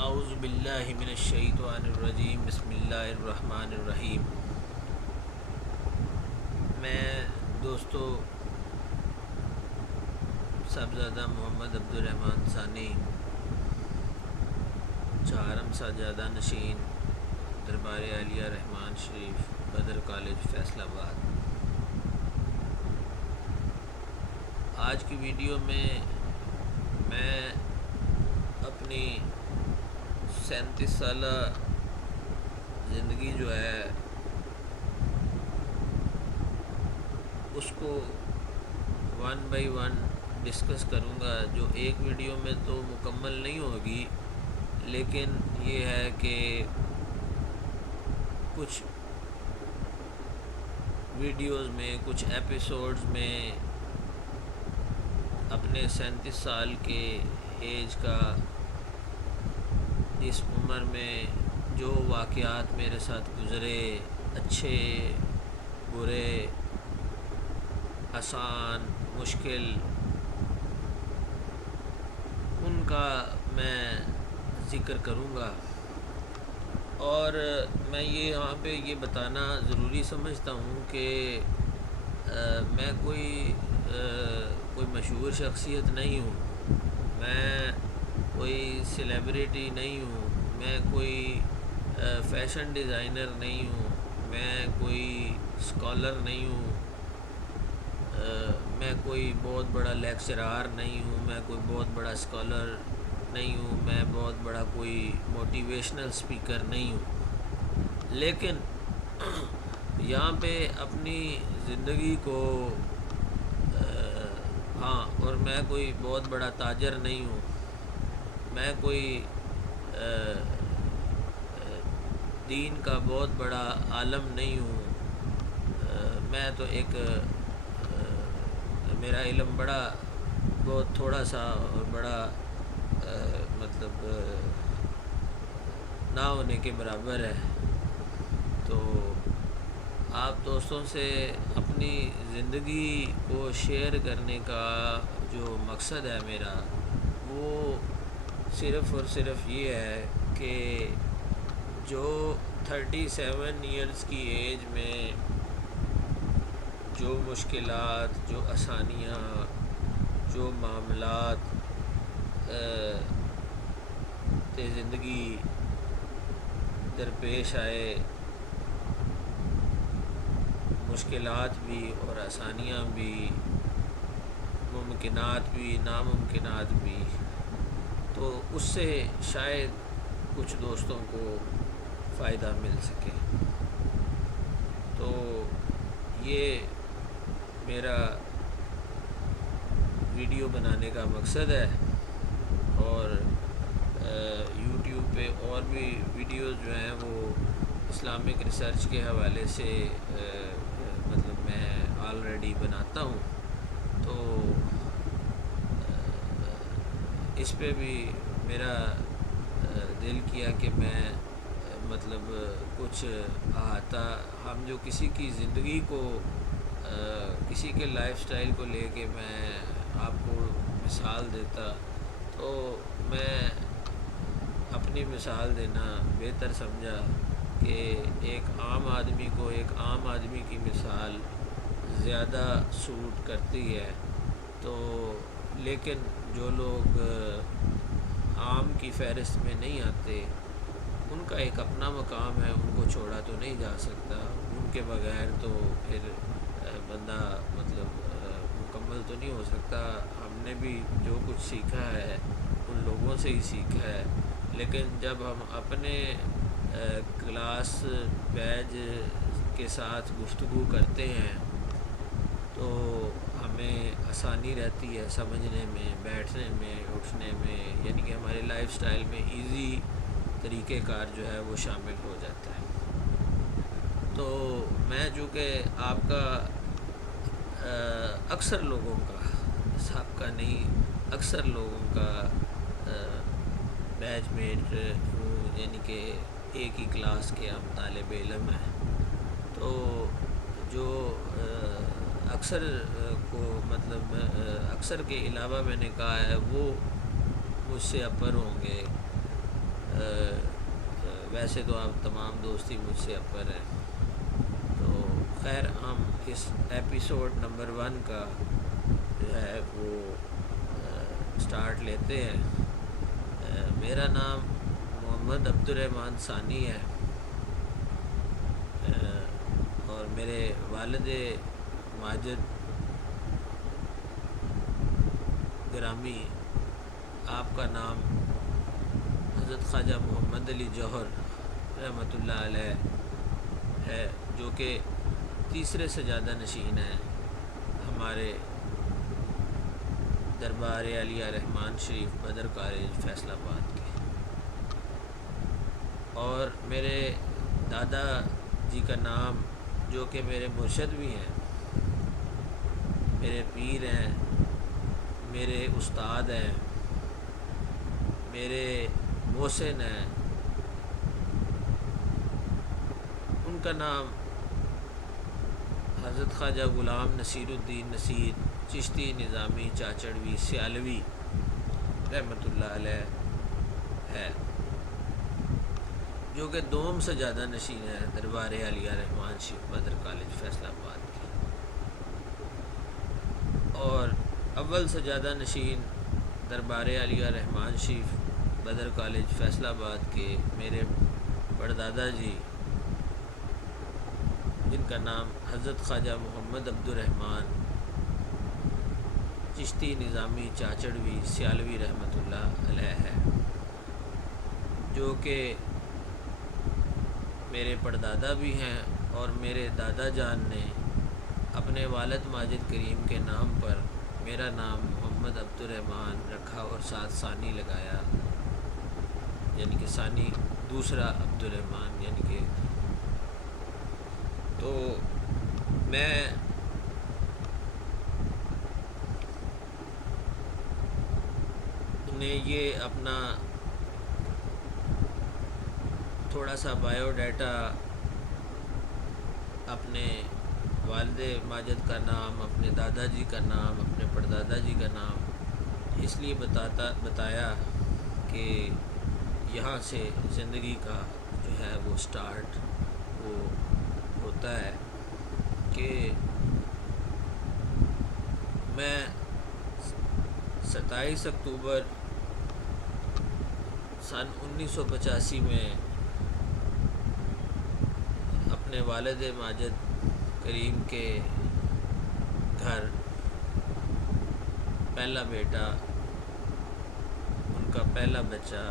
اعوذ باللہ من الشیطان الرجیم بسم اللہ الرحمن الرحیم۔ میں دوستو صاحبزادہ محمد عبدالرحمن ثانی، چہارم سجادہ نشین، دربار عالیہ رحمان شریف، بدر کالج، فیصل آباد۔ آج کی ویڈیو میں اپنی 37 سالہ زندگی جو ہے اس کو 1 بائی 1 ڈسکس کروں گا، جو ایک ویڈیو میں تو مکمل نہیں ہوگی، لیکن یہ ہے کہ کچھ ویڈیوز میں، کچھ ایپیسوڈز میں اپنے 37 سال کے ایج کا، اس عمر میں جو واقعات میرے ساتھ گزرے، اچھے برے، آسان مشکل، ان کا میں ذکر کروں گا۔ اور میں یہاں پہ یہ بتانا ضروری سمجھتا ہوں کہ میں کوئی مشہور شخصیت نہیں ہوں، میں کوئی سیلیبریٹی نہیں ہوں، میں کوئی فیشن ڈیزائنر نہیں ہوں، میں کوئی اسکالر نہیں ہوں، میں کوئی بہت بڑا لیکچرار نہیں ہوں، میں کوئی بہت بڑا اسکالر نہیں ہوں، میں بہت بڑا کوئی موٹیویشنل اسپیکر نہیں ہوں، لیکن یہاں پہ اپنی زندگی کو ہاں، اور میں کوئی بہت بڑا تاجر نہیں ہوں، میں کوئی دین کا بہت بڑا عالم نہیں ہوں، میں تو ایک میرا علم بہت تھوڑا سا اور بڑا مطلب نہ ہونے کے برابر ہے۔ تو آپ دوستوں سے اپنی زندگی کو شیئر کرنے کا جو مقصد ہے میرا، وہ صرف اور صرف یہ ہے کہ جو 37 ایئرز کی ایج میں جو مشکلات، جو آسانیاں، جو معاملات زندگی درپیش آئے، مشکلات بھی اور آسانیاں بھی، ممکنات بھی ناممکنات بھی، تو اس سے شاید کچھ دوستوں کو فائدہ مل سکے۔ تو یہ میرا ویڈیو بنانے کا مقصد ہے، اور یوٹیوب پہ اور بھی ویڈیوز جو ہیں وہ اسلامک ریسرچ کے حوالے سے مطلب میں آلریڈی بناتا ہوں، تو اس پہ بھی میرا دل کیا کہ میں مطلب کچھ احاطہ، ہم جو کسی کی زندگی کو، کسی کے لائف سٹائل کو لے کے میں آپ کو مثال دیتا، تو میں اپنی مثال دینا بہتر سمجھا کہ ایک عام آدمی کو ایک عام آدمی کی مثال زیادہ سوٹ کرتی ہے۔ تو لیکن جو لوگ عام کی فہرست میں نہیں آتے، ان کا ایک اپنا مقام ہے، ان کو چھوڑا تو نہیں جا سکتا، ان کے بغیر تو پھر بندہ مطلب مکمل تو نہیں ہو سکتا۔ ہم نے بھی جو کچھ سیکھا ہے ان لوگوں سے ہی سیکھا ہے، لیکن جب ہم اپنے کلاس بیچ کے ساتھ گفتگو کرتے ہیں تو ہمیں آسانی رہتی ہے سمجھنے میں، بیٹھنے میں، اٹھنے میں، یعنی کہ ہمارے لائف سٹائل میں ایزی طریقہ کار جو ہے وہ شامل ہو جاتا ہے۔ تو میں چونکہ آپ کا اکثر لوگوں کا، سب کا نہیں، اکثر لوگوں کا بیچ میٹ ہوں، یعنی کہ ایک ہی کلاس کے ہم طالب علم ہیں، تو جو اکثر کو مطلب اکثر کے علاوہ میں نے کہا ہے وہ مجھ سے اپر ہوں گے، ویسے تو آپ تمام دوستی مجھ سے اوپر ہیں. تو خیر ہم اس ایپیسوڈ نمبر 1 کا جو ہے وہ سٹارٹ لیتے ہیں. میرا نام محمد عبدالرحمن ثانی ہے اور میرے والد ماجد گرامی آپ کا نام حضرت خواجہ محمد علی جوہر رحمۃ اللہ علیہ ہے، جو کہ تیسرے سجادہ نشین ہیں ہمارے دربار عالیہ رحمان شریف بدر کالج فیصل آباد کے. اور میرے دادا جی کا نام، جو کہ میرے مرشد بھی ہیں، میرے پیر ہیں، میرے استاد ہیں، میرے محسن ہیں، ان کا نام حضرت خواجہ غلام نصیر الدین نصیر چشتی نظامی چاچڑوی سیالوی رحمۃ اللہ علیہ ہے، جو کہ دوم سجادہ نشین ہے دربار عالیہ رحمان شریف بدر کالج فیصل آباد کی. اور اول سجادہ نشین دربار عالیہ رحمان شریف بدر کالج فیصل آباد کے میرے پردادا جی، جن کا نام حضرت خواجہ محمد عبدالرحمن چشتی نظامی چاچڑوی سیالوی رحمۃ اللہ علیہ ہے، جو کہ میرے پردادا بھی ہیں. اور میرے دادا جان نے اپنے والد ماجد کریم کے نام پر میرا نام محمد عبدالرحمن رکھا اور ساتھ ثانی لگایا، یعنی کہ ثانی دوسرا عبدالرحمن. یعنی کہ تو میں نے یہ اپنا تھوڑا سا بایو ڈیٹا اپنے والد ماجد کا نام، اپنے دادا جی کا نام، اپنے پردادا جی کا نام اس لیے بتایا کہ یہاں سے زندگی کا جو ہے وہ سٹارٹ وہ ہوتا ہے. کہ میں 27 اکتوبر سن 1985 میں اپنے والد ماجد کریم کے گھر پہلا بیٹا، ان کا پہلا بچہ،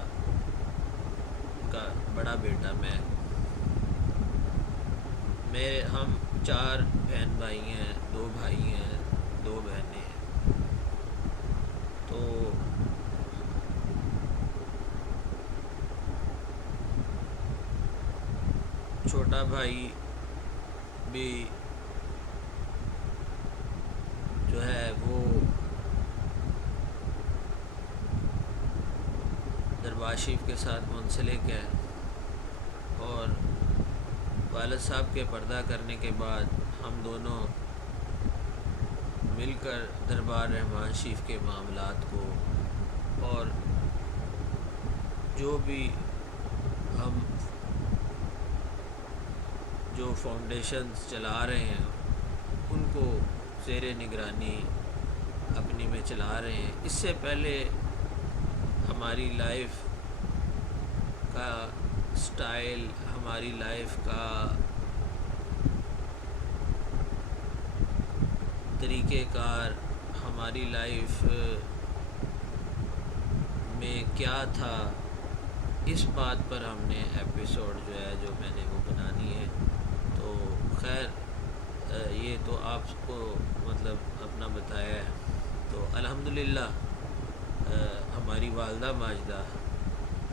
ان کا بڑا بیٹا ہم 4 بہن بھائی ہیں، 2 بھائی ہیں، 2 بہنیں ہیں. تو چھوٹا بھائی بھی جو ہے وہ دربار شریف کے ساتھ منسلک ہے، اور والد صاحب کے پردہ کرنے کے بعد ہم دونوں مل کر دربار رحمان شریف کے معاملات کو اور جو بھی ہم جو فاؤنڈیشنز چلا رہے ہیں ان کو زیر نگرانی اپنی میں چلا رہے ہیں. اس سے پہلے ہماری لائف کا سٹائل، ہماری لائف کا طریقہ کار، ہماری لائف میں کیا تھا، اس بات پر ہم نے ایپیسوڈ جو ہے جو میں نے وہ بنانی ہے. تو خیر یہ تو آپ کو مطلب اپنا بتایا ہے. تو الحمدللہ ہماری والدہ ماجدہ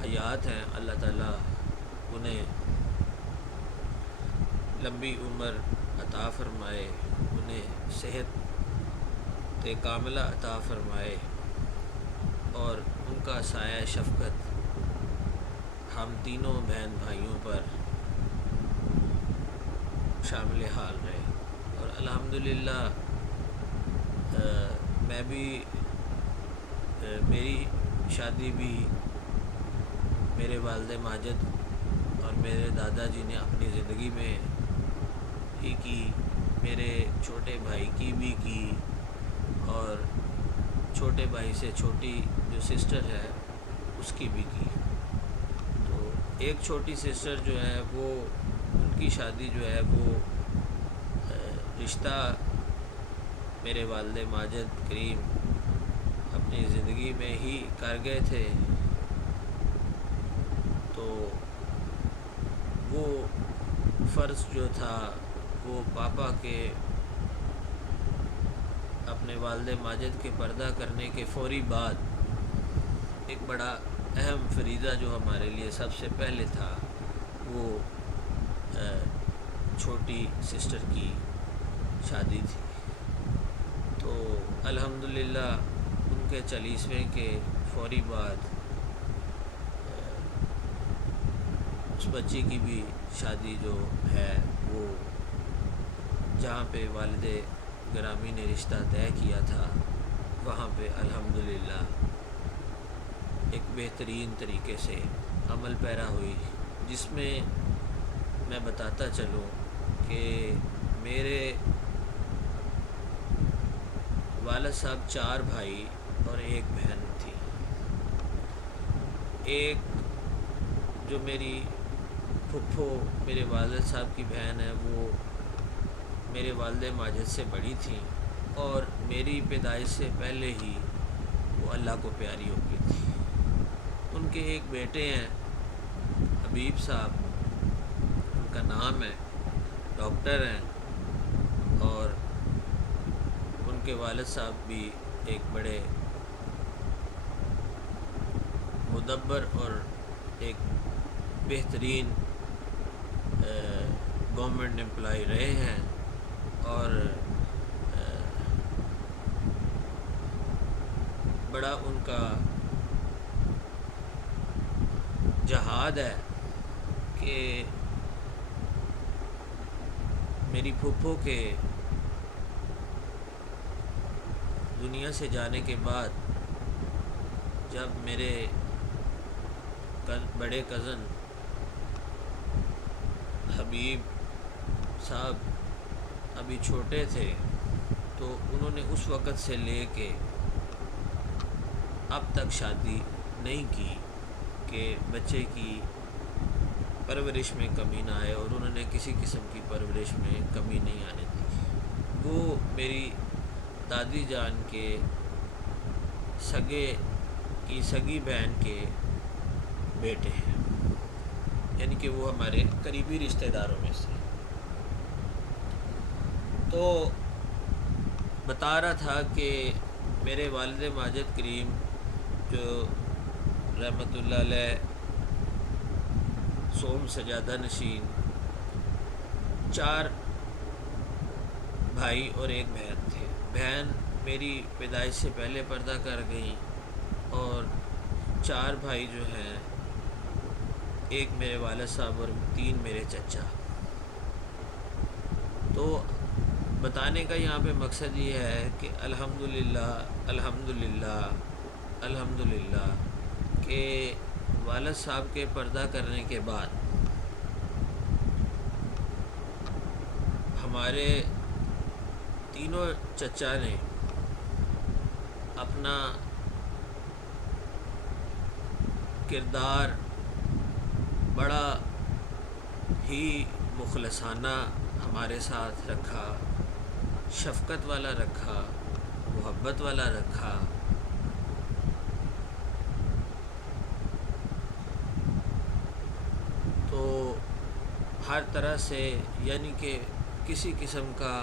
حیات ہیں، اللہ تعالیٰ انہیں لمبی عمر عطا فرمائے، انہیں صحت کاملہ عطا فرمائے، اور ان کا سایہ شفقت ہم تینوں بہن بھائیوں پر شامل حال رہے. اور الحمدللہ میں بھی میری شادی بھی میرے والد ماجد اور میرے دادا جی نے اپنی زندگی میں ہی کی، میرے چھوٹے بھائی کی بھی کی، اور چھوٹے بھائی سے چھوٹی جو سسٹر ہے اس کی بھی کی۔ تو ایک چھوٹی سسٹر جو ہے وہ، ان کی شادی جو ہے وہ رشتہ میرے والد ماجد کریم اپنی زندگی میں ہی کر گئے تھے، تو وہ فرض جو تھا وہ پاپا کے اپنے والد ماجد کے پردہ کرنے کے فوری بعد ایک بڑا اہم فریضہ جو ہمارے لیے سب سے پہلے تھا وہ چھوٹی سسٹر کی شادی تھی۔ تو الحمدللہ ان کے 40ویں کے فوری بعد اس بچی کی بھی شادی جو ہے وہ جہاں پہ والد گرامی نے رشتہ طے کیا تھا وہاں پہ الحمدللہ ایک بہترین طریقے سے عمل پیرا ہوئی، جس میں میں بتاتا چلوں کہ میرے والد صاحب 4 بھائی اور 1 بہن تھی۔ ایک جو میری پھپھو میرے والد صاحب کی بہن ہے وہ میرے والد ماجد سے بڑی تھی، اور میری پیدائش سے پہلے ہی وہ اللہ کو پیاری ہو گئی تھی۔ ان کے ایک بیٹے ہیں حبیب صاحب، ان کا نام ہے، ڈاکٹر ہیں، اور ان کے والد صاحب بھی ایک بڑے مدبر اور ایک بہترین گورنمنٹ امپلائی رہے ہیں، اور بڑا ان کا جہاد ہے کہ میری پھپھو کے دنیا سے جانے کے بعد جب میرے بڑے کزن حبیب صاحب ابھی چھوٹے تھے تو انہوں نے اس وقت سے لے کے اب تک شادی نہیں کی کہ بچے کی پرورش میں کمی نہ آئے، اور انہوں نے کسی قسم کی پرورش میں کمی نہیں آنے دی۔ وہ میری دادی جان کے سگی بہن کے بیٹے ہیں، یعنی کہ وہ ہمارے قریبی رشتہ داروں میں سے۔ تو بتا رہا تھا کہ میرے والد ماجد کریم جو رحمۃ اللہ علیہ سوم سجادہ نشین، 4 بھائی اور 1 بہن تھے۔ بہن میری پیدائش سے پہلے پردہ کر گئیں، اور 4 بھائی جو ہیں، 1 میرے والد صاحب اور 3 میرے چچا۔ تو بتانے کا یہاں پہ مقصد یہ ہے کہ الحمدللہ الحمدللہ الحمدللہ کہ والد صاحب کے پردہ کرنے کے بعد ہمارے تینوں چچا نے اپنا کردار بڑا ہی مخلصانہ ہمارے ساتھ رکھا، شفقت والا رکھا، محبت والا رکھا۔ تو ہر طرح سے، یعنی کہ کسی قسم کا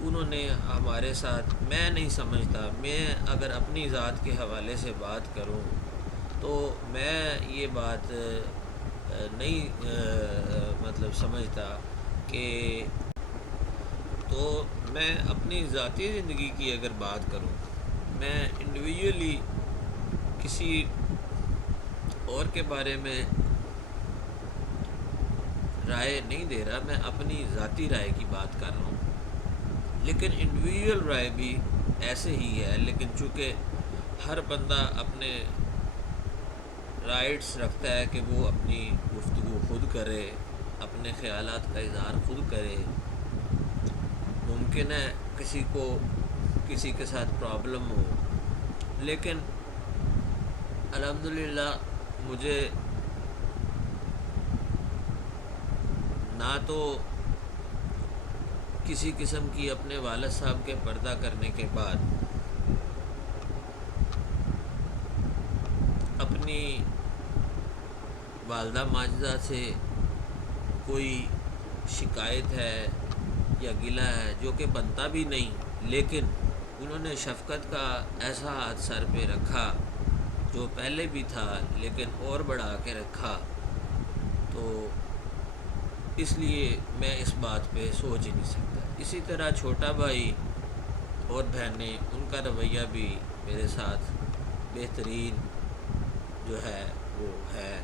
انہوں نے ہمارے ساتھ، میں نہیں سمجھتا، میں اگر اپنی ذات کے حوالے سے بات کروں تو میں یہ بات نہیں مطلب سمجھتا کہ، تو میں اپنی ذاتی زندگی کی اگر بات کروں، میں انڈیویجولی کسی اور کے بارے میں رائے نہیں دے رہا، میں اپنی ذاتی رائے کی بات کر رہا ہوں۔ لیکن انڈیویجول رائے بھی ایسے ہی ہے، لیکن چونکہ ہر بندہ اپنے رائٹس رکھتا ہے کہ وہ اپنی گفتگو خود کرے، اپنے خیالات کا اظہار خود کرے۔ ممکن ہے کسی کو کسی کے ساتھ پرابلم ہو، لیکن الحمدللہ مجھے نہ تو کسی قسم کی اپنے والد صاحب کے پردہ کرنے کے بعد اپنی والدہ ماجدہ سے کوئی شکایت ہے یا گلہ ہے، جو کہ بنتا بھی نہیں، لیکن انہوں نے شفقت کا ایسا ہاتھ سر پہ رکھا جو پہلے بھی تھا لیکن اور بڑھا کے رکھا، تو اس لیے میں اس بات پہ سوچ ہی نہیں سکتا۔ اسی طرح چھوٹا بھائی اور بہنیں، ان کا رویہ بھی میرے ساتھ بہترین جو ہے وہ ہے،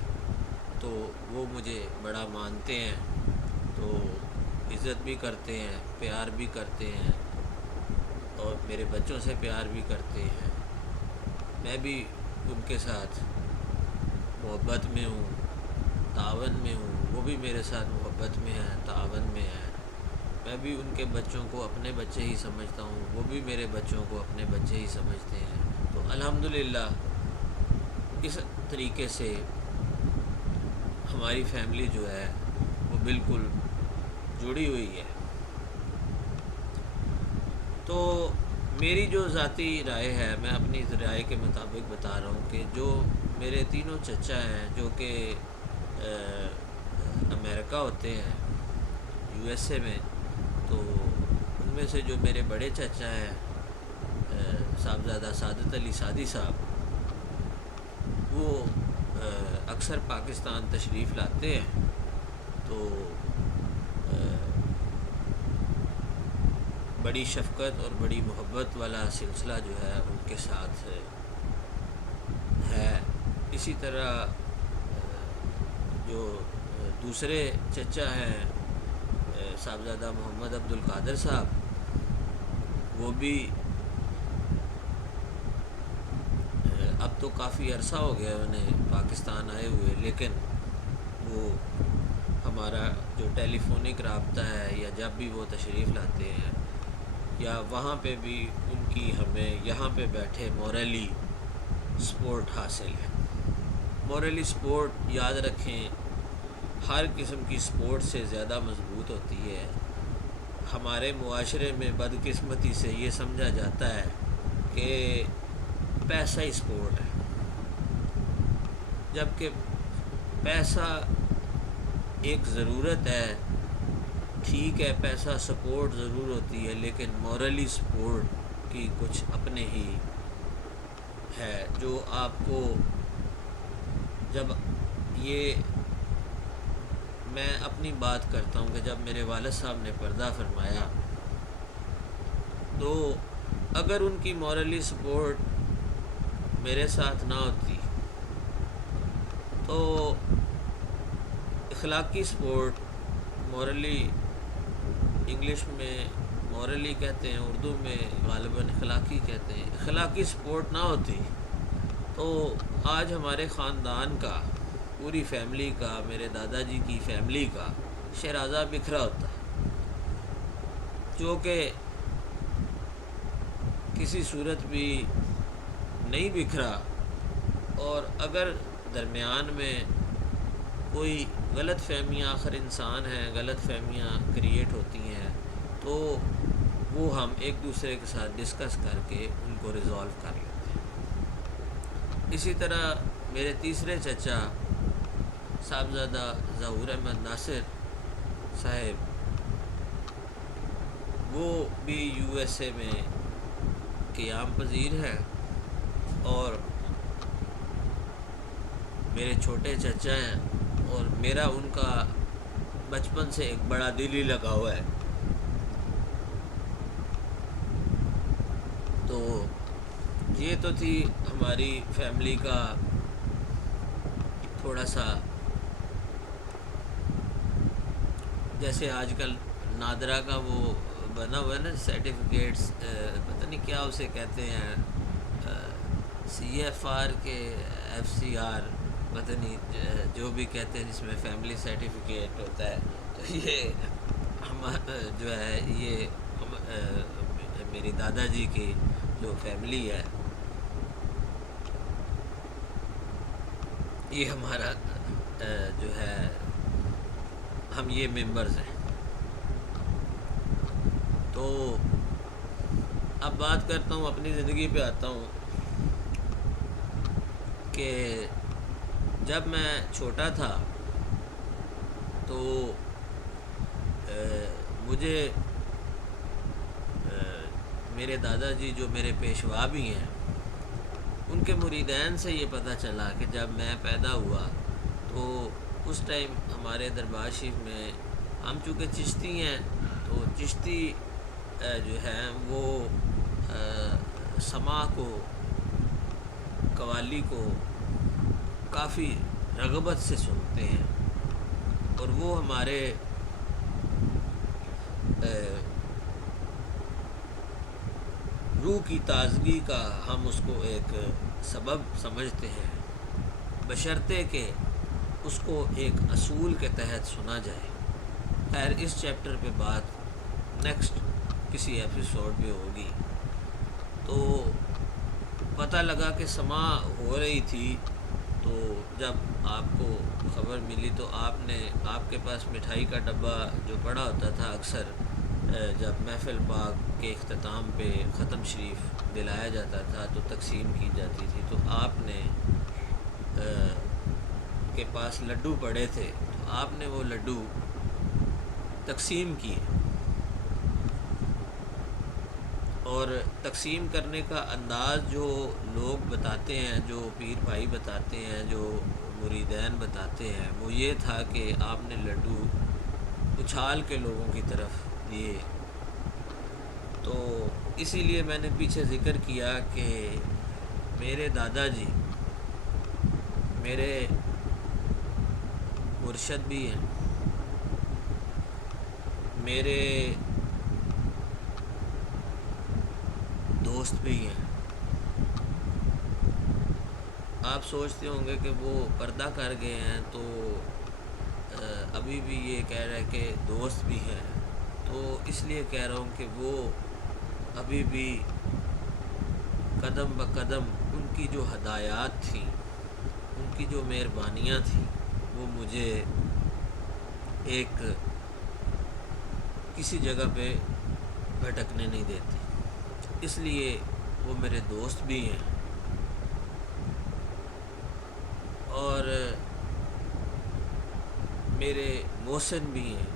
تو وہ مجھے بڑا مانتے ہیں، تو عزت بھی کرتے ہیں، پیار بھی کرتے ہیں، اور میرے بچوں سے پیار بھی کرتے ہیں۔ میں بھی ان کے ساتھ محبت میں ہوں، تعاون میں ہوں، وہ بھی میرے ساتھ محبت میں ہیں، تعاون میں ہیں۔ میں بھی ان کے بچوں کو اپنے بچے ہی سمجھتا ہوں، وہ بھی میرے بچوں کو اپنے بچے ہی سمجھتے ہیں۔ تو الحمدللہ اس طریقے سے ہماری فیملی جو ہے وہ بالکل جڑی ہوئی ہے۔ تو میری جو ذاتی رائے ہے، میں اپنی رائے کے مطابق بتا رہا ہوں کہ جو میرے تینوں چچا ہیں جو کہ امریکہ ہوتے ہیں، یو ایس اے میں، تو ان میں سے جو میرے بڑے چچا ہیں صاحبزادہ سعادت علی سعدی صاحب، وہ اکثر پاکستان تشریف لاتے ہیں، تو بڑی شفقت اور بڑی محبت والا سلسلہ جو ہے ان کے ساتھ ہے۔ اسی طرح جو دوسرے چچا ہیں صاحبزادہ محمد عبد القادر صاحب، وہ بھی اب تو کافی عرصہ ہو گیا انہیں پاکستان آئے ہوئے، لیکن وہ ہمارا جو ٹیلی فونک رابطہ ہے، یا جب بھی وہ تشریف لاتے ہیں، یا وہاں پہ بھی ان کی ہمیں یہاں پہ بیٹھے مورلی سپورٹ حاصل ہے۔ مورلی سپورٹ یاد رکھیں، ہر قسم کی سپورٹ سے زیادہ مضبوط ہوتی ہے۔ ہمارے معاشرے میں بدقسمتی سے یہ سمجھا جاتا ہے کہ پیسہ ہی سپورٹ ہے، جبکہ پیسہ ایک ضرورت ہے، ٹھیک ہے، پیسہ سپورٹ ضرور ہوتی ہے، لیکن مورلی سپورٹ کی کچھ اپنے ہی ہے، جو آپ کو جب یہ میں اپنی بات کرتا ہوں کہ جب میرے والد صاحب نے پردہ فرمایا، تو اگر ان کی مورلی سپورٹ میرے ساتھ نہ ہوتی تو اخلاقی سپورٹ، مورلی انگلش میں مورلی کہتے ہیں، اردو میں غالباً اخلاقی کہتے ہیں، اخلاقی سپورٹ نہ ہوتی تو آج ہمارے خاندان کا، پوری فیملی کا، میرے دادا جی کی فیملی کا شیرازہ بکھرا ہوتا، جو کہ کسی صورت بھی نہیں بکھرا، اور اگر درمیان میں کوئی غلط فہمیاں، آخر انسان ہیں، غلط فہمیاں کریٹ ہوتی ہیں، تو وہ ہم ایک دوسرے کے ساتھ ڈسکس کر کے ان کو ریزالو کر لیتے ہیں۔ اسی طرح میرے تیسرے چچا صاحبزادہ ظہور احمد ناصر صاحب، وہ بھی یو ایس اے میں قیام پذیر ہیں، اور میرے چھوٹے چچا ہیں، اور میرا ان کا بچپن سے ایک بڑا دل ہی لگا ہوا ہے۔ تو یہ تو تھی ہماری فیملی کا تھوڑا سا، جیسے آج کل نادرا کا وہ بنا ہوا ہے نا سرٹیفکیٹس، پتہ نہیں کیا اسے کہتے ہیں، سی ایف آر کے ایف سی آر، پتہ نہیں جو بھی کہتے ہیں جس میں فیملی سرٹیفکیٹ ہوتا ہے، تو یہ جو ہے یہ میری دادا جی کی جو فیملی ہے، یہ ہمارا جو ہے ہم یہ ممبرز ہیں۔ تو اب بات کرتا ہوں، اپنی زندگی پہ آتا ہوں کہ جب میں چھوٹا تھا تو مجھے میرے دادا جی جو میرے پیشوا بھی ہیں، ان کے مریدین سے یہ پتہ چلا کہ جب میں پیدا ہوا تو اس ٹائم ہمارے دربار شریف میں، ہم چونکہ چشتی ہیں تو چشتی جو ہیں وہ سماع کو، قوالی کو کافی رغبت سے سنتے ہیں، اور وہ ہمارے روح کی تازگی کا ہم اس کو ایک سبب سمجھتے ہیں، بشرطے کہ اس کو ایک اصول کے تحت سنا جائے۔ خیر اس چیپٹر پہ بات نیکسٹ کسی ایپیسوڈ میں ہوگی۔ تو پتہ لگا کہ سماع ہو رہی تھی، تو جب آپ کو خبر ملی تو آپ کے پاس مٹھائی کا ڈبہ جو پڑا ہوتا تھا، اکثر جب محفل پاک کے اختتام پہ ختم شریف دلایا جاتا تھا تو تقسیم کی جاتی تھی، تو آپ نے کے پاس لڈو پڑے تھے، تو آپ نے وہ لڈو تقسیم کیے، اور تقسیم کرنے کا انداز جو لوگ بتاتے ہیں، جو پیر بھائی بتاتے ہیں، جو مریدین بتاتے ہیں، وہ یہ تھا کہ آپ نے لڈو اچھال کے لوگوں کی طرف دیے۔ تو اسی لیے میں نے پیچھے ذکر کیا کہ میرے دادا جی میرے مرشد بھی ہیں، میرے دوست بھی ہیں۔ آپ سوچتے ہوں گے کہ وہ پردہ کر گئے ہیں تو ابھی بھی یہ کہہ رہا ہے کہ دوست بھی ہیں، تو اس لیے کہہ رہا ہوں کہ وہ ابھی بھی قدم بہ قدم ان کی جو ہدایات تھیں، ان کی جو مہربانیاں تھیں، وہ مجھے ایک کسی جگہ پہ بھٹکنے نہیں دیتے، اس لیے وہ میرے دوست بھی ہیں اور میرے محسن بھی ہیں۔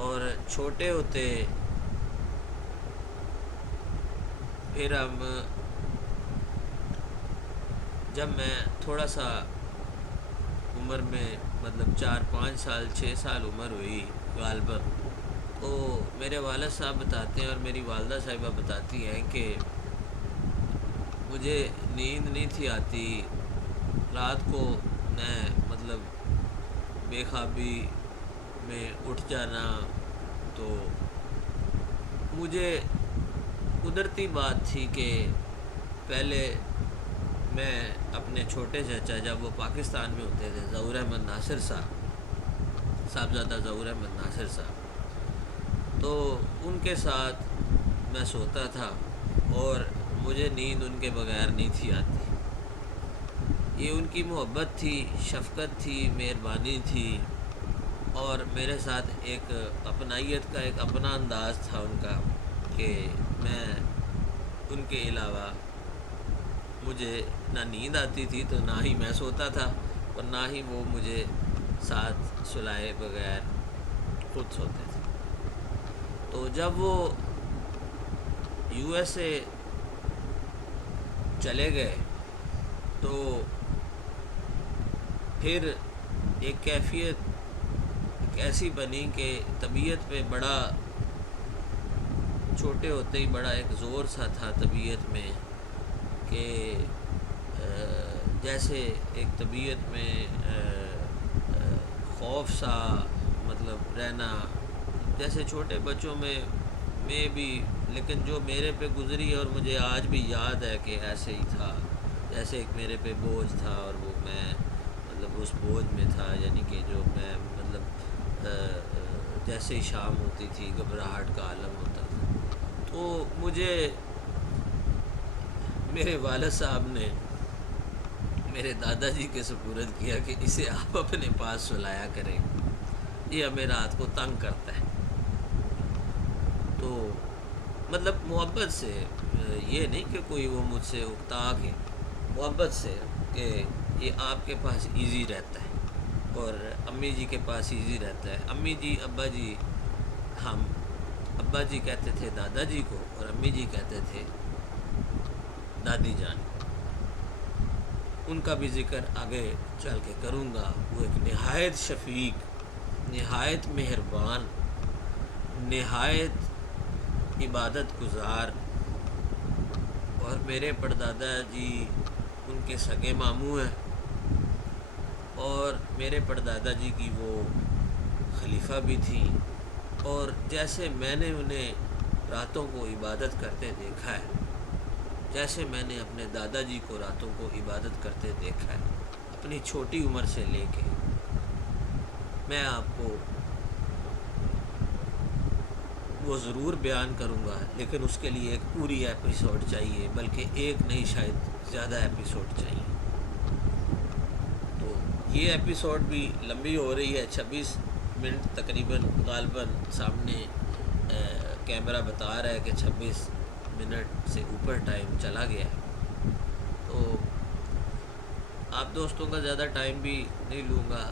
اور چھوٹے ہوتے پھر جب میں تھوڑا سا عمر میں، مطلب 4-5 سال 6 سال عمر ہوئی غالباً، تو میرے والد صاحب بتاتے ہیں اور میری والدہ صاحبہ بتاتی ہیں کہ مجھے نیند نہیں تھی آتی، رات کو میں مطلب بے خوابی میں اٹھ جانا، تو مجھے قدرتی بات تھی کہ پہلے میں اپنے چھوٹے چچا، جب وہ پاکستان میں ہوتے تھے، ظہور احمد ناصر صاحبزادہ ظہور احمد ناصر صاحب، تو ان کے ساتھ میں سوتا تھا اور مجھے نیند ان کے بغیر نہیں تھی آتی۔ یہ ان کی محبت تھی، شفقت تھی، مہربانی تھی، اور میرے ساتھ ایک اپنائیت کا ایک اپنا انداز تھا ان کا، کہ میں ان کے علاوہ مجھے نہ نیند آتی تھی تو نہ ہی میں سوتا تھا، اور نہ ہی وہ مجھے ساتھ سلائے بغیر خود سوتے تھے۔ تو جب وہ یو ایس اے چلے گئے تو پھر ایک کیفیت ایک ایسی بنی کہ طبیعت پہ بڑا، چھوٹے ہوتے ہی بڑا ایک زور سا تھا طبیعت میں، کہ جیسے ایک طبیعت میں خوف سا مطلب رہنا، جیسے چھوٹے بچوں میں بھی، لیکن جو میرے پہ گزری اور مجھے آج بھی یاد ہے کہ ایسے ہی تھا، ایسے ایک میرے پہ بوجھ تھا اور وہ میں مطلب اس بوجھ میں تھا، یعنی کہ جو میں مطلب جیسے ہی شام ہوتی تھی گھبراہٹ کا عالم ہوتا تھا، تو مجھے میرے والد صاحب نے میرے دادا جی کے سپرد کیا کہ اسے آپ اپنے پاس سلایا کریں، یہ ہمیں رات کو تنگ کرتا ہے۔ تو مطلب محبت سے، یہ نہیں کہ کوئی وہ مجھ سے اکتا کے، محبت سے کہ یہ آپ کے پاس ایزی رہتا ہے اور امی جی کے پاس ایزی رہتا ہے۔ امی جی ابا جی، ہم ابا جی کہتے تھے دادا جی کو اور امی جی کہتے تھے دادی جان کو۔ ان کا بھی ذکر آگے چل کے کروں گا۔ وہ ایک نہایت شفیق، نہایت مہربان، نہایت عبادت گزار، اور میرے پردادا جی ان کے سگے ماموں ہیں، اور میرے پردادا جی کی وہ خلیفہ بھی تھیں، اور جیسے میں نے انہیں راتوں کو عبادت کرتے دیکھا ہے، جیسے میں نے اپنے دادا جی کو راتوں کو عبادت کرتے دیکھا ہے اپنی چھوٹی عمر سے لے کے، میں آپ کو وہ ضرور بیان کروں گا، لیکن اس کے لیے ایک پوری ایپیسوڈ چاہیے، بلکہ ایک نہیں شاید زیادہ ایپیسوڈ چاہیے۔ تو یہ ایپیسوڈ بھی لمبی ہو رہی ہے، 26 منٹ تقریباً غالباً سامنے کیمرہ بتا رہا ہے کہ 26 منٹ سے اوپر ٹائم چلا گیا ہے۔ تو آپ دوستوں کا زیادہ ٹائم بھی نہیں لوں گا۔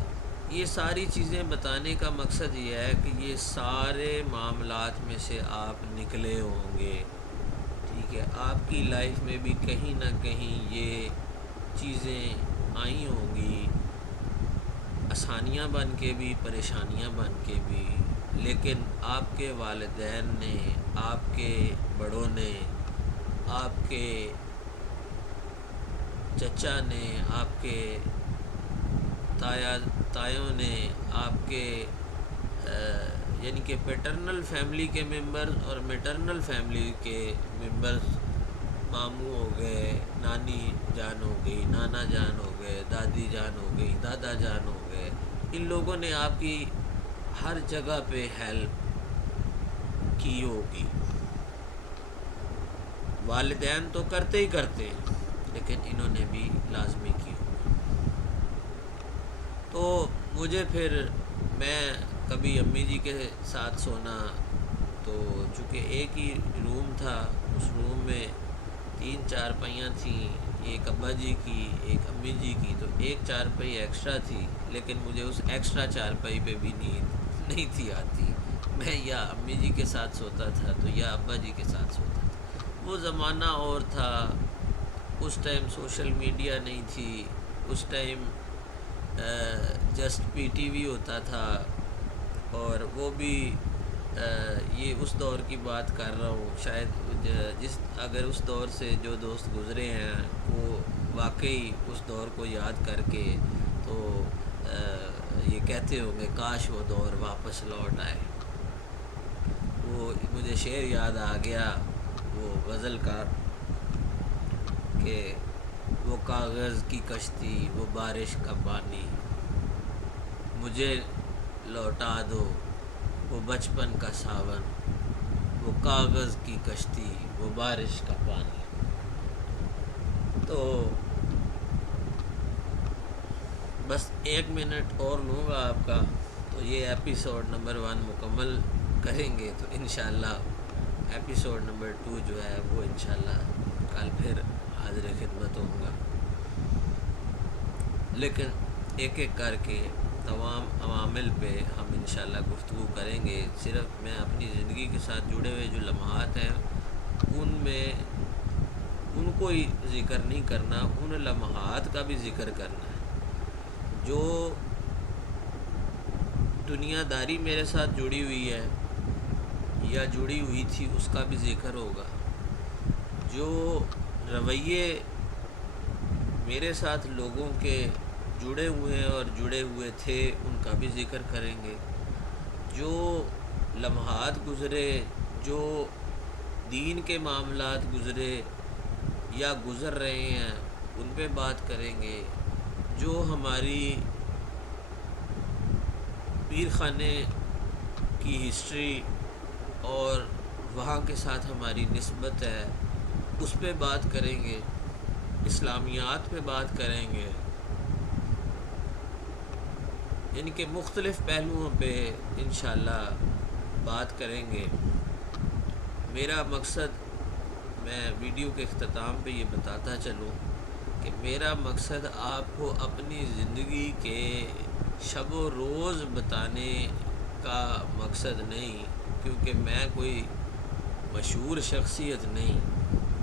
یہ ساری چیزیں بتانے کا مقصد یہ ہے کہ یہ سارے معاملات میں سے آپ نکلے ہوں گے، ٹھیک ہے؟ آپ کی لائف میں بھی کہیں نہ کہیں یہ چیزیں آئی ہوں گی، آسانیاں بن کے بھی، پریشانیاں بن کے بھی، لیکن آپ کے والدین نے، آپ کے بڑوں نے، آپ کے چچا نے، آپ کے تایوں نے، آپ کے یعنی کہ پیٹرنل فیملی کے ممبرز اور میٹرنل فیملی کے ممبرز، ماموں ہو گئے، نانی جان ہو گئی، نانا جان ہو گئے، دادی جان ہو گئی، دادا جان ہو گئے، ان لوگوں نے آپ کی ہر جگہ پہ ہیلپ کی ہوگی۔ والدین تو کرتے ہی کرتے ہیں، لیکن انہوں نے بھی لازمی کی ہوگی۔ تو مجھے پھر، میں کبھی امی جی کے ساتھ سونا، تو چونکہ ایک ہی روم تھا، اس روم میں 3 چارپائیاں تھیں، ایک ابا جی کی، ایک امی جی کی، تو ایک چارپائی ایکسٹرا تھی، لیکن مجھے اس ایکسٹرا چارپائی پہ بھی نیند نہیں تھی آتی۔ میں یا امی جی کے ساتھ سوتا تھا تو یا ابا جی کے ساتھ سوتا تھا۔ وہ زمانہ اور تھا، اس ٹائم سوشل میڈیا نہیں تھی، اس time just P T V ہوتا تھا، اور وہ بھی یہ اس دور کی بات کر رہا ہوں، شاید اگر اس دور سے جو دوست گزرے ہیں وہ واقعی اس دور کو یاد کر کے تو یہ کہتے ہوں گے کاش وہ دور واپس لوٹ آئے۔ وہ مجھے شعر یاد آ گیا وہ غزل کا، کہ وہ کاغذ کی کشتی، وہ بارش کا پانی، مجھے لوٹا دو وہ بچپن کا ساون، وہ کاغذ کی کشتی، وہ بارش کا پانی۔ تو بس 1 منٹ اور لوں گا آپ کا، تو یہ ایپیسوڈ نمبر 1 مکمل کریں گے، تو انشاءاللہ ایپیسوڈ نمبر 2 جو ہے وہ انشاءاللہ کل پھر حاضر خدمت ہوں گا، لیکن ایک ایک کر کے تمام عوامل پہ ہم انشاءاللہ گفتگو کریں گے۔ صرف میں اپنی زندگی کے ساتھ جڑے ہوئے جو لمحات ہیں ان کو ہی ذکر نہیں کرنا، ان لمحات کا بھی ذکر کرنا ہے۔ جو دنیا داری میرے ساتھ جڑی ہوئی ہے یا جڑی ہوئی تھی اس کا بھی ذکر ہوگا، جو رویے میرے ساتھ لوگوں کے جڑے ہوئے ہیں اور جڑے ہوئے تھے ان کا بھی ذکر کریں گے، جو لمحات گزرے، جو دین کے معاملات گزرے یا گزر رہے ہیں ان پہ بات کریں گے جو ہماری پیر خانے کی ہسٹری اور وہاں کے ساتھ ہماری نسبت ہے اس پہ بات کریں گے، اسلامیات پہ بات کریں گے، یعنی کہ مختلف پہلوؤں پہ انشاءاللہ بات کریں گے۔ میرا مقصد، میں ویڈیو کے اختتام پہ یہ بتاتا چلوں کہ میرا مقصد آپ کو اپنی زندگی کے شب و روز بتانے کا مقصد نہیں، کیونکہ میں کوئی مشہور شخصیت نہیں،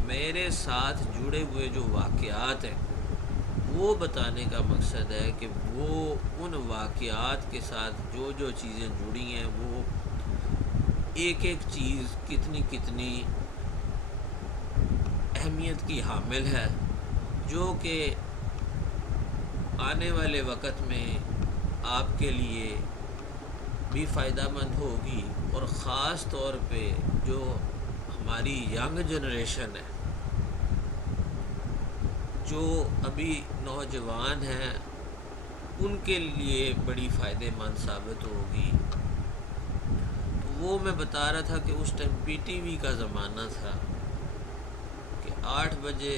میرے ساتھ جڑے ہوئے جو واقعات ہیں وہ بتانے کا مقصد ہے کہ وہ ان واقعات کے ساتھ جو جو چیزیں جڑی ہیں وہ ایک ایک چیز کتنی کتنی اہمیت کی حامل ہے، جو کہ آنے والے وقت میں آپ کے لیے بھی فائدہ مند ہوگی، اور خاص طور پہ جو ہماری ینگ جنریشن ہے، جو ابھی نوجوان ہیں، ان کے لیے بڑی فائدہ مند ثابت ہوگی۔ تو وہ میں بتا رہا تھا کہ اس ٹائم پی ٹی وی کا زمانہ تھا کہ 8 بجے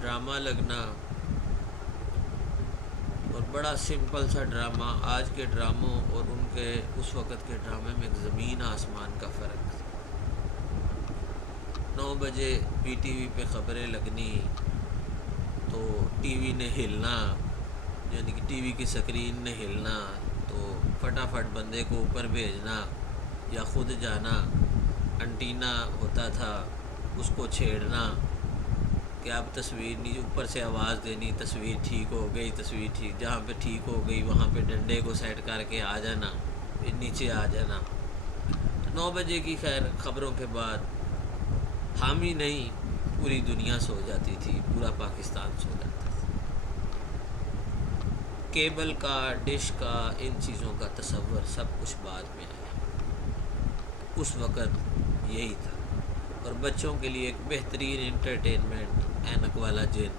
ڈرامہ لگنا، اور بڑا سمپل سا ڈرامہ۔ آج کے ڈراموں اور ان کے اس وقت کے ڈرامے میں ایک زمین آسمان کا فرق تھا۔ 9 بجے پی ٹی وی پہ خبریں لگنی تو ٹی وی نے ہلنا، یعنی کہ ٹی وی کی سکرین نے ہلنا تو فٹافٹ بندے کو اوپر بھیجنا یا خود جانا، انٹینا ہوتا تھا اس کو چھیڑنا کہ اب تصویر نہیں، اوپر سے آواز دینی تصویر ٹھیک ہو گئی، تصویر ٹھیک، جہاں پہ ٹھیک ہو گئی وہاں پہ ڈنڈے کو سیٹ کر کے آ جانا، پھر نیچے آ جانا۔ 9 بجے کی خیر خبروں کے بعد ہم ہی نہیں پوری دنیا سو جاتی تھی، پورا پاکستان سو جاتا تھا۔ کیبل کا، ڈش کا، ان چیزوں کا تصور سب کچھ بعد میں آیا، اس وقت یہی تھا۔ اور بچوں کے لیے ایک بہترین انٹرٹینمنٹ اینک والا جن،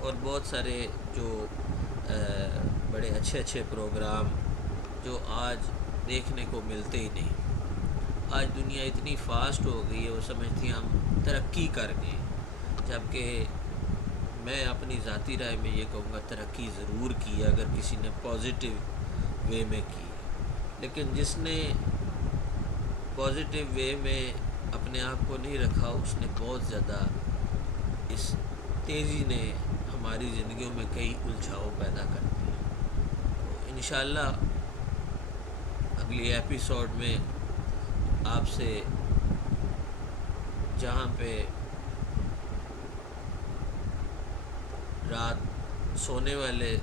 اور بہت سارے جو بڑے اچھے اچھے پروگرام جو آج دیکھنے کو ملتے ہی نہیں۔ آج دنیا اتنی فاسٹ ہو گئی ہے، وہ سمجھتی ہیں ہم ترقی کر گئے، جبکہ میں اپنی ذاتی رائے میں یہ کہوں گا ترقی ضرور کی ہے اگر کسی نے پازیٹیو وے میں کی، لیکن جس نے پازیٹیو وے میں اپنے آپ کو نہیں رکھا، اس نے بہت زیادہ، اس تیزی نے ہماری زندگیوں میں کئی الجھاؤ پیدا کر دیے۔ تو انشاءاللہ اگلی ایپیسوڈ میں آپ سے جہاں پہ رات سونے والے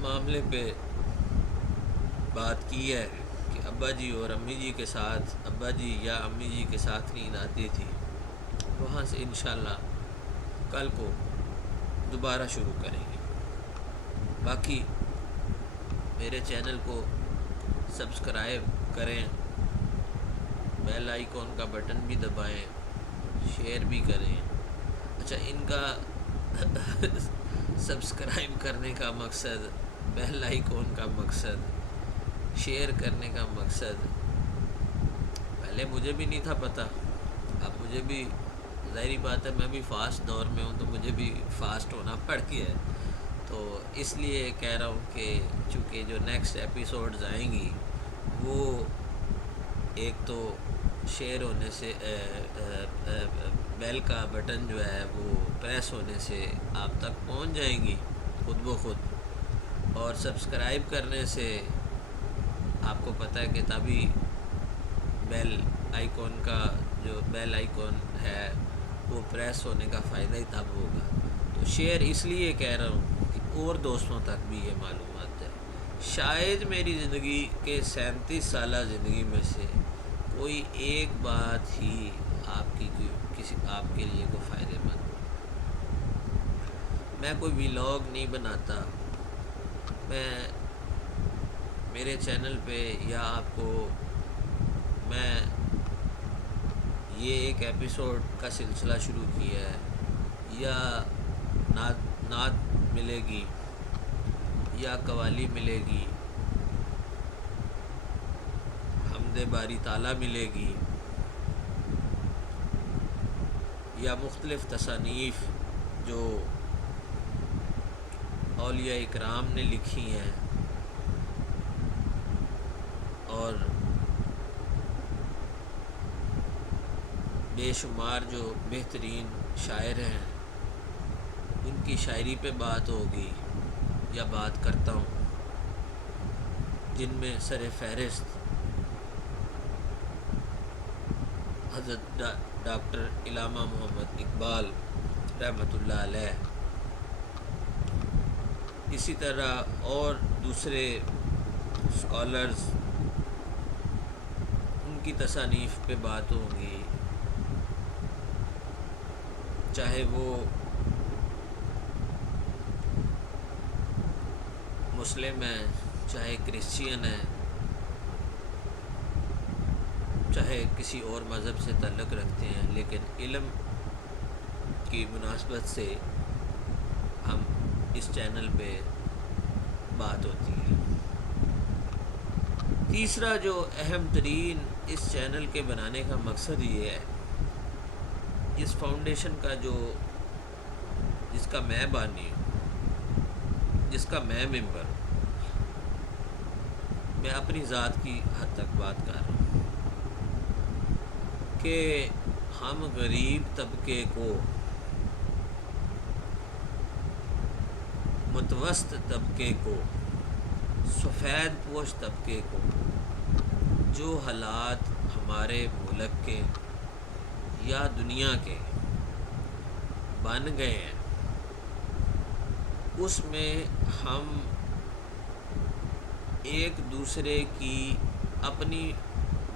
معاملے پہ بات کی ہے کہ ابا جی اور امی جی کے ساتھ، ابا جی یا امی جی کے ساتھ نیند آتی تھی، وہاں سے انشاءاللہ کل کو دوبارہ شروع کریں گے۔ باقی میرے چینل کو سبسکرائب کریں، بیل آئیکن کا بٹن بھی دبائیں، شیئر بھی کریں۔ اچھا، ان کا سبسکرائب کرنے کا مقصد، بیل آئیکن کا مقصد، شیئر کرنے کا مقصد پہلے مجھے بھی نہیں تھا پتہ، اب مجھے بھی ظاہری بات ہے، میں بھی فاسٹ دور میں ہوں تو مجھے بھی فاسٹ ہونا پڑ گیا ہے۔ تو اس لیے کہہ رہا ہوں کہ چونکہ جو نیکسٹ ایپیسوڈز آئیں گی وہ ایک تو شیئر ہونے سے بیل کا بٹن جو ہے وہ پریس ہونے سے آپ تک پہنچ جائیں گی خود بخود، اور سبسکرائب کرنے سے آپ کو پتہ ہے کہ تبھی بیل آئیکن کا جو بیل آئیکن ہے وہ پریس ہونے کا فائدہ ہی تب ہوگا۔ تو شیئر اس لیے کہہ رہا ہوں کہ اور دوستوں تک بھی یہ معلومات ہے۔ شاید میری زندگی کے 37 سالہ زندگی میں سے کوئی ایک بات ہی آپ کی کسی آپ کے لیے کوئی فائدہ مند ہو۔ میں کوئی ولاگ نہیں بناتا، میں میرے چینل پہ یا آپ کو میں یہ ایک ایپیسوڈ کا سلسلہ شروع کیا ہے یا نعت ملے گی یا قوالی ملے گی، حمد باری تعالیٰ ملے گی، یا مختلف تصانیف جو اولیاء اکرام نے لکھی ہیں اور بے شمار جو بہترین شاعر ہیں ان کی شاعری پہ بات ہوگی یا بات کرتا ہوں، جن میں سر فہرست حضرت ڈاکٹر علامہ محمد اقبال رحمۃ اللہ علیہ، اسی طرح اور دوسرے اسکالرز، ان کی تصانیف پہ بات ہوگی، چاہے وہ مسلم ہیں، چاہے کرسچین ہیں، چاہے کسی اور مذہب سے تعلق رکھتے ہیں، لیکن علم کی مناسبت سے ہم اس چینل پہ بات ہوتی ہے۔ تیسرا جو اہم ترین اس چینل کے بنانے کا مقصد یہ ہے، اس فاؤنڈیشن کا جس کا میں بانی ہوں، جس کا میں ممبر ہوں، میں اپنی ذات کی حد تک بات کر رہا ہوں کہ ہم غریب طبقے کو، متوسط طبقے کو، سفید پوش طبقے کو، جو حالات ہمارے ملک کے یا دنیا کے بن گئے ہیں، اس میں ہم ایک دوسرے کی اپنی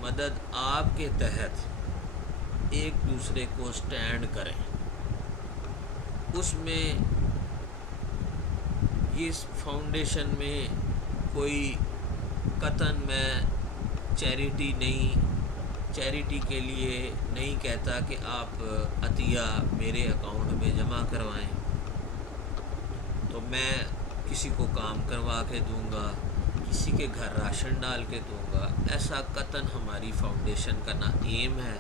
مدد آپ کے تحت ایک دوسرے کو سٹینڈ کریں۔ اس میں اس فاؤنڈیشن میں کوئی قطعاً میں چیریٹی کے لیے نہیں کہتا کہ آپ عطیہ میرے اکاؤنٹ میں جمع کروائیں تو میں کسی کو کام کروا کے دوں گا، کسی کے گھر راشن ڈال کے دوں گا۔ ایسا قطعاً ہماری فاؤنڈیشن کا نہ ایم ہے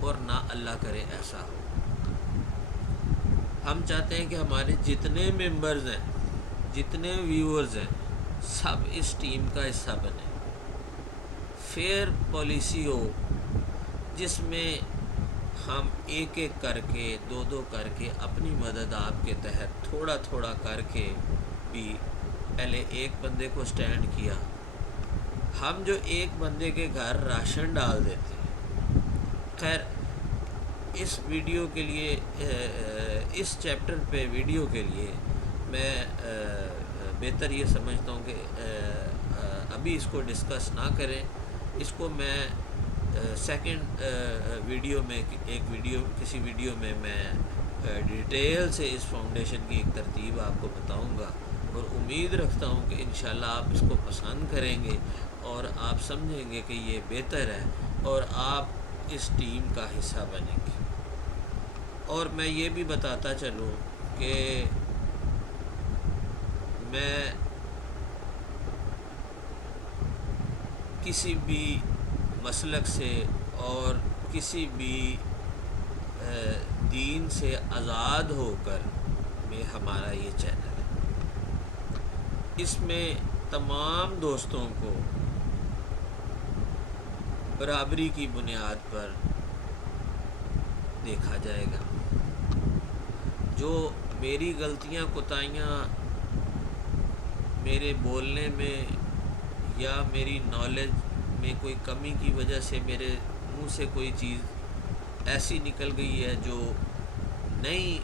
اور نہ اللہ کرے ایسا ہو۔ ہم چاہتے ہیں کہ ہمارے جتنے ممبرز ہیں، جتنے ویورز ہیں، سب اس ٹیم کا حصہ بنیں۔ فیئر پالیسی ہو جس میں ہم ایک ایک کر کے، دو دو کر کے اپنی مدد آپ کے تحت تھوڑا تھوڑا کر کے بھی، پہلے ایک بندے کو سٹینڈ کیا، ہم جو ایک بندے کے گھر راشن ڈال دیتے ہیں۔ خیر، اس ویڈیو کے لیے، اس چیپٹر پہ ویڈیو کے لیے میں بہتر یہ سمجھتا ہوں کہ ابھی اس کو ڈسکس نہ کریں، اس کو میں سیکنڈ ویڈیو میں، کسی ویڈیو میں ڈیٹیل سے اس فاؤنڈیشن کی ایک ترتیب آپ کو بتاؤں گا، اور امید رکھتا ہوں کہ انشاءاللہ آپ اس کو پسند کریں گے اور آپ سمجھیں گے کہ یہ بہتر ہے اور آپ اس ٹیم کا حصہ بنیں گے۔ اور میں یہ بھی بتاتا چلوں کہ میں کسی بھی مسلک سے اور کسی بھی دین سے آزاد ہو کر ہمارا یہ چینل ہے، اس میں تمام دوستوں کو برابری کی بنیاد پر دیکھا جائے گا۔ جو میری غلطیاں کوتاہیاں میرے بولنے میں یا میری نالج میں کوئی کمی کی وجہ سے میرے منہ سے کوئی چیز ایسی نکل گئی ہے جو نہیں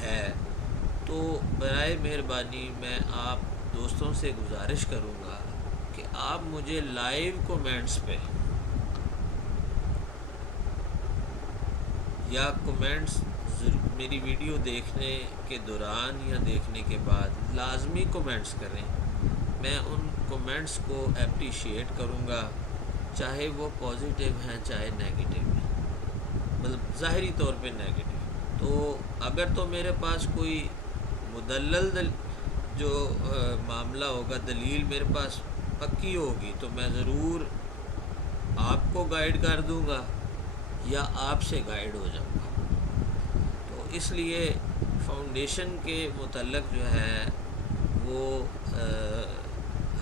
ہے، تو برائے مہربانی میں آپ دوستوں سے گزارش کروں گا کہ آپ مجھے لائیو کومنٹس پہ یا کومنٹس میری ویڈیو دیکھنے کے دوران یا دیکھنے کے بعد لازمی کومنٹس کریں۔ میں ان کومنٹس کو اپریشیٹ کروں گا، چاہے وہ پازیٹیو ہیں چاہے نیگیٹیو ہیں، مطلب ظاہری طور پہ نیگیٹیو۔ تو اگر تو میرے پاس کوئی مدلل جو معاملہ ہوگا، دلیل میرے پاس پکی ہوگی، تو میں ضرور آپ کو گائیڈ کر دوں گا یا آپ سے گائیڈ ہو جاؤں گا۔ تو اس لیے فاؤنڈیشن کے متعلق جو ہے وہ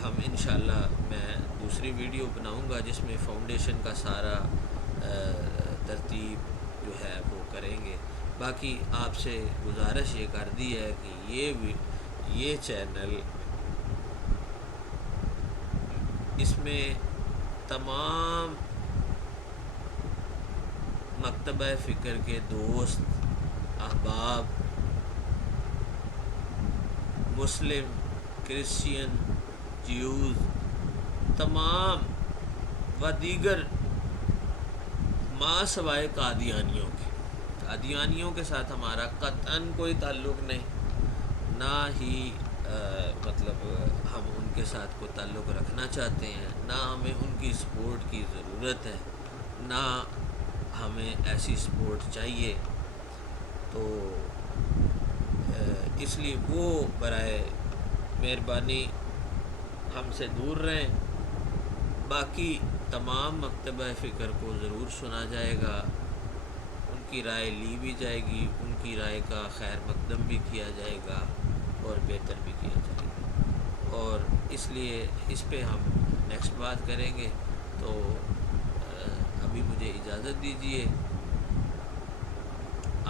ہم انشاءاللہ میں دوسری ویڈیو بناؤں گا جس میں فاؤنڈیشن کا سارا ترتیب جو ہے وہ کریں گے۔ باقی آپ سے گزارش یہ کر دی ہے کہ یہ چینل، اس میں تمام مکتبہ فکر کے دوست، احباب، مسلم، کرسچین، جیوز، تمام و دیگر ماں سوائے قادیانیوں کے ساتھ ہمارا قطعاً کوئی تعلق نہیں، نہ ہی مطلب ہم ان کے ساتھ کوئی تعلق رکھنا چاہتے ہیں، نہ ہمیں ان کی سپورٹ کی ضرورت ہے، نہ ہمیں ایسی سپورٹ چاہیے۔ تو اس لیے وہ برائے مہربانی ہم سے دور رہیں۔ باقی تمام مکتبہ فکر کو ضرور سنا جائے گا، ان کی رائے لی بھی جائے گی، ان کی رائے کا خیر مقدم بھی کیا جائے گا اور بہتر بھی کیا جائے گا، اور اس لیے اس پہ ہم نیکسٹ بات کریں گے۔ تو ابھی مجھے اجازت دیجیے،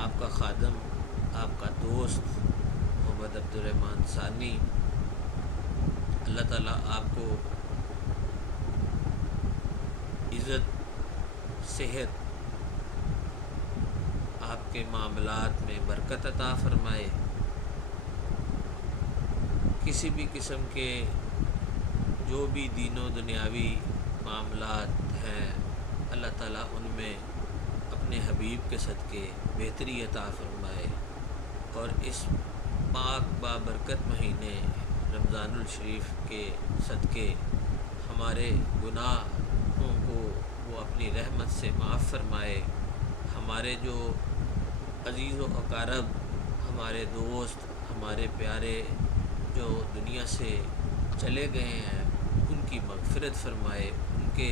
آپ کا خادم، آپ کا دوست محمد عبدالرحمن ثانی، اللہ تعالیٰ آپ کو عزت، صحت، آپ کے معاملات میں برکت عطا فرمائے، کسی بھی قسم کے جو بھی دین و دنیاوی معاملات ہیں اللہ تعالیٰ ان میں اپنے حبیب کے صدقے بہتری عطا فرمائے، اور اس پاک بابرکت مہینے رمضان الشریف کے صدقے ہمارے گناہوں کو وہ اپنی رحمت سے معاف فرمائے، ہمارے جو عزیز و اقارب، ہمارے دوست، ہمارے پیارے جو دنیا سے چلے گئے ہیں ان کی مغفرت فرمائے، ان کے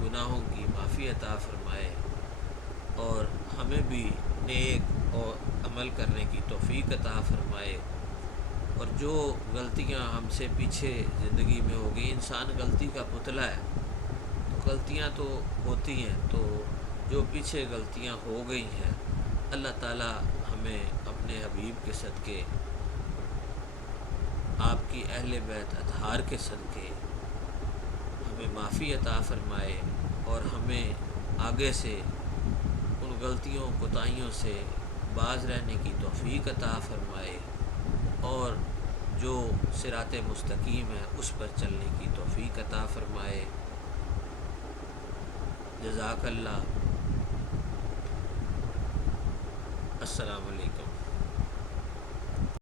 گناہوں کی معافی عطا فرمائے، اور ہمیں بھی نیک اور عمل کرنے کی توفیق عطا فرمائے۔ اور جو غلطیاں ہم سے پیچھے زندگی میں ہو گئی، انسان غلطی کا پتلا ہے، تو غلطیاں تو ہوتی ہیں، تو جو پیچھے غلطیاں ہو گئی ہیں اللہ تعالیٰ ہمیں اپنے حبیب کے صدقے، آپ کی اہل بیت اطہار کے صدقے ہمیں معافی عطا فرمائے، اور ہمیں آگے سے ان غلطیوں کوتاہیوں سے باز رہنے کی توفیق عطا فرمائے، اور جو صراط مستقیم ہے اس پر چلنے کی توفیق عطا فرمائے۔ جزاک اللہ۔ السلام علیکم۔